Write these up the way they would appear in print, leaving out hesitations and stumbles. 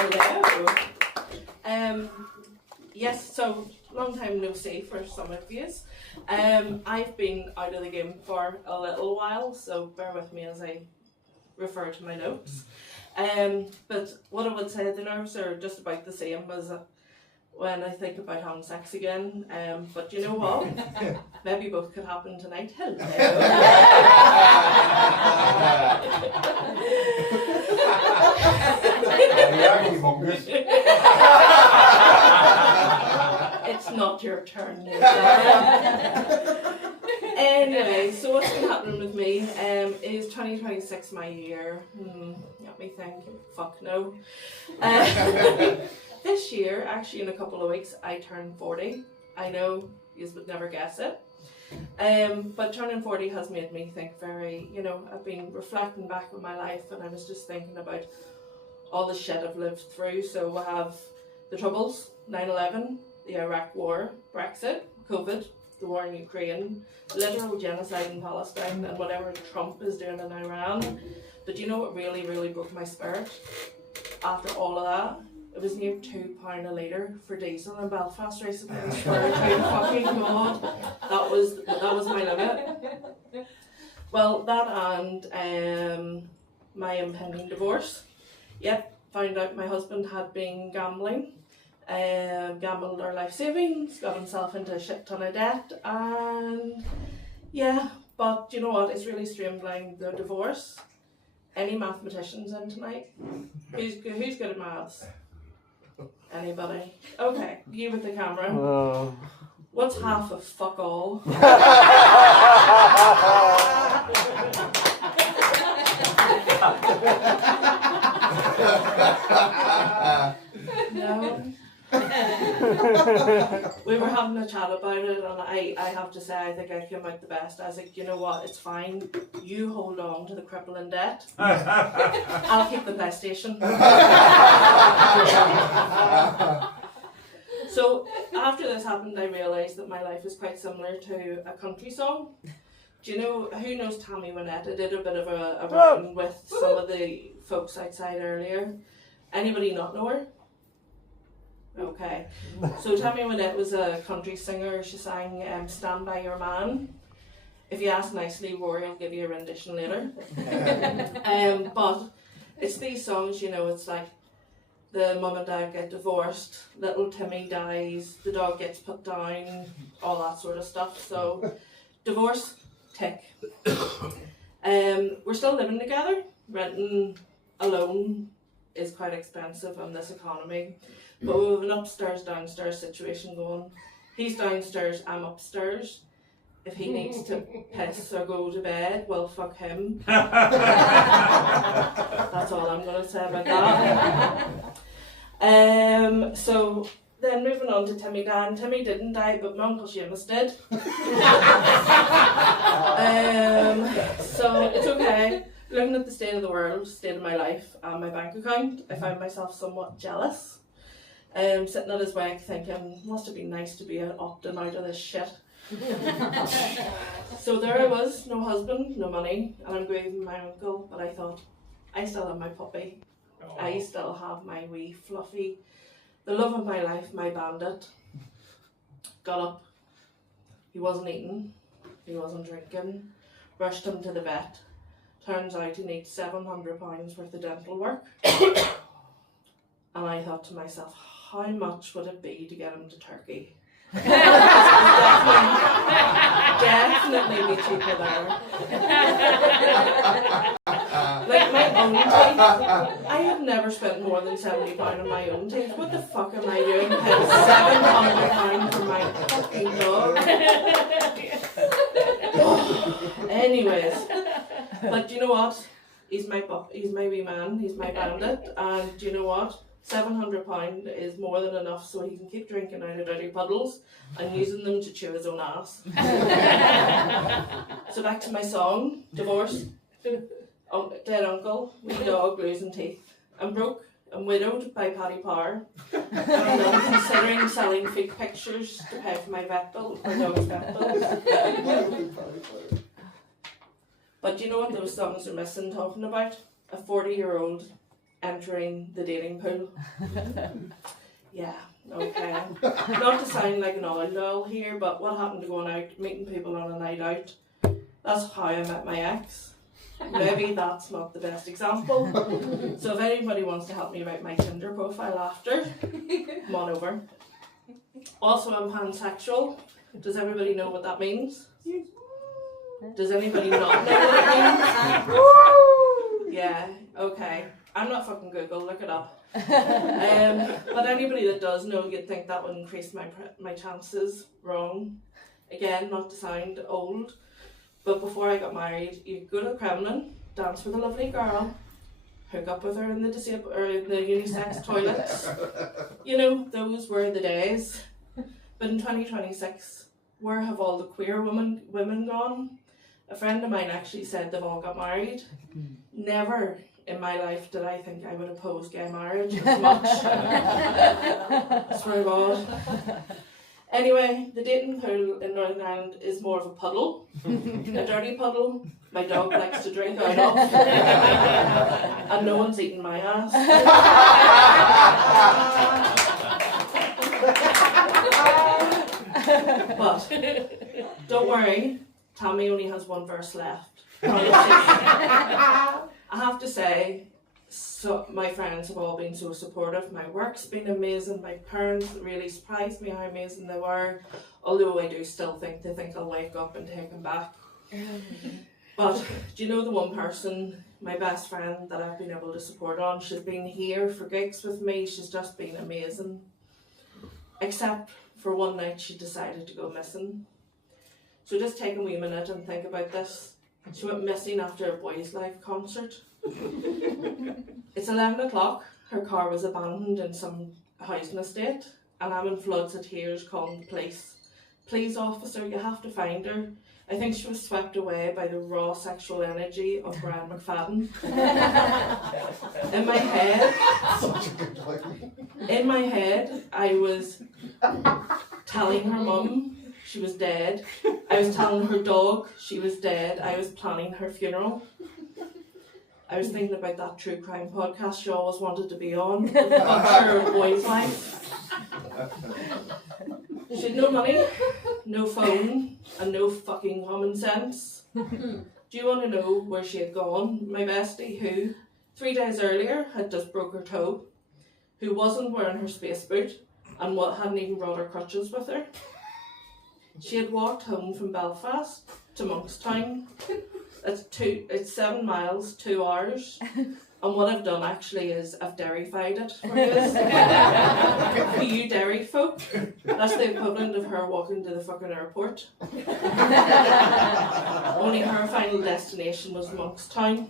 Hello. Yes, so long time no see for some of you. I've been out of the game for a little while, so bear with me as I refer to my notes. But what I would say, the nerves are just about the same as when I think about having sex again. But you know what? Maybe both could happen tonight. Hello. It's not your turn yet. Anyway, so what's been happening with me is 2026 my year? Let me think. Fuck no. This year, actually in a couple of weeks, I turn 40. I know you would never guess it. But turning 40 has made me think very, I've been reflecting back on my life, and I was just thinking about all the shit I've lived through. So we have the Troubles, 9/11, the Iraq War, Brexit, COVID, the war in Ukraine, literal genocide in Palestine, and whatever Trump is doing in Iran. But you know what really, really broke my spirit? After all of that, it was near £2 a litre for diesel in Belfast recently. I swear to fucking God, that was my limit. Well, that and my impending divorce. Yep, found out my husband had been gambling. Gambled our life savings, got himself into a shit ton of debt, and yeah, but you know what, it's really streamlined the divorce. Any mathematicians in tonight? Who's good at maths? Anybody? Okay, you with the camera. What's half of fuck all? No. We were having a chat about it, and I have to say I think I came out the best. I was like, you know what, it's fine. You hold on to the crippling debt. I'll keep the PlayStation. So after this happened, I realised that my life is quite similar to a country song. Do you know, who knows Tammy Wynette? I did a bit of a run with some of the folks outside earlier. Anybody not know her? Okay. So Tammy Wynette was a country singer. She sang Stand By Your Man. If you ask nicely, Rory will give you a rendition later. But it's these songs, it's like the mum and dad get divorced, little Timmy dies, the dog gets put down, all that sort of stuff. So divorce, tick. We're still living together. Renting alone is quite expensive in this economy. But we have an upstairs downstairs situation going. He's downstairs, I'm upstairs. If he needs to piss or go to bed, well, fuck him. That's all I'm going to say about that. So then moving on to Timmy Dan. Timmy didn't die, but my Uncle Seamus did. So it's okay. Looking at the state of the world, state of my life, and my bank account, I found myself somewhat jealous. Sitting at his wake thinking, must have been nice to be opting out of this shit. So there I was, no husband, no money, and I'm grieving my uncle, but I thought, I still have my puppy. I still have my wee Fluffy, the love of my life, my bandit. Got up, he wasn't eating, he wasn't drinking, rushed him to the vet. Turns out he needs £700 worth of dental work. And I thought to myself, how much would it be to get him to Turkey? definitely be cheaper there. Like my own teeth, I have never spent more than £70 on my own teeth. What the fuck am I doing paying £700 for my fucking dog? Anyways, but do you know what? He's my wee man, he's my bandit, and do you know what? £700 is more than enough so he can keep drinking out of dirty puddles and using them to chew his own ass. So back to my song, divorce, dead uncle, wee dog, losing teeth. I'm broke, I'm widowed by Paddy Power, and I'm considering selling fake pictures to pay for my vet bill, my dog's vet bills. But do you know what those songs are missing talking about? A 40-year-old entering the dating pool. Yeah, okay. Not to sound like an old doll here, but what happened to going out, meeting people on a night out? That's how I met my ex. Maybe that's not the best example. So if anybody wants to help me write my Tinder profile after, come on over. Also, I'm pansexual. Does everybody know what that means? Does anybody not know what it means? Yeah, okay. I'm not fucking Google, look it up. But anybody that does know, you'd think that would increase my chances. Wrong. Again, not to sound old, but before I got married, you'd go to the Kremlin, dance with a lovely girl, hook up with her in the unisex toilets. You know, those were the days. But in 2026, where have all the queer women gone? A friend of mine actually said they've all got married. Never in my life did I think I would oppose gay marriage as much. I swear to God. Anyway, the dating pool in Northern Ireland is more of a puddle, a dirty puddle. My dog likes to drink out of, and no one's eating my ass. But don't worry, Tammy only has one verse left. I have to say, so my friends have all been so supportive. My work's been amazing. My parents really surprised me how amazing they were. Although I do still think they think I'll wake up and take them back. But do you know the one person, my best friend that I've been able to support on? She's been here for gigs with me. She's just been amazing. Except for one night she decided to go missing. So just take a wee minute and think about this. She went missing after a Boys Life concert. It's 11 o'clock. Her car was abandoned in some housing estate, and I'm in floods of tears calling the police. Please, officer, you have to find her. I think she was swept away by the raw sexual energy of Brian McFadden. In my head, I was telling her mum she was dead. I was telling her dog she was dead. I was planning her funeral. I was thinking about that true crime podcast she always wanted to be on, The Butcher of Boys Life. She had no money, no phone, and no fucking common sense. Do you want to know where she had gone? My bestie, who 3 days earlier had just broke her toe, who wasn't wearing her space boot, and hadn't even brought her crutches with her. She had walked home from Belfast to Monkstown. It's 7 miles, 2 hours. And what I've done actually is I've dairy-fied it for you. For you dairy folk, that's the equivalent of her walking to the fucking airport. Only her final destination was Monkstown.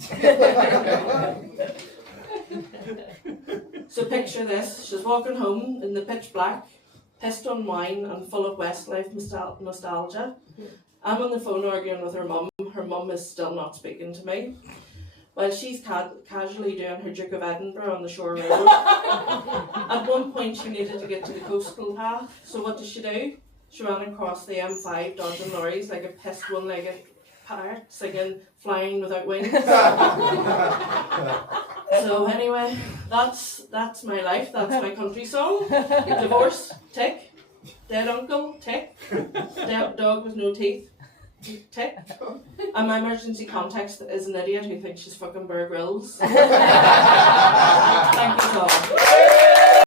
So picture this, she's walking home in the pitch black, pissed on wine and full of Westlife nostalgia. I'm on the phone arguing with her mum. Her mum is still not speaking to me. While she's casually doing her Duke of Edinburgh on the shore road. At one point she needed to get to the coastal path, so what did she do? She ran across the M5 dodging lorries like a pissed one-legged parrot singing Flying Without Wings. So anyway, that's my life, that's my country song. Divorce, tick. Dead uncle, tick. Dead dog with no teeth, tick. And my emergency contact is an idiot who thinks she's fucking Bear Grylls.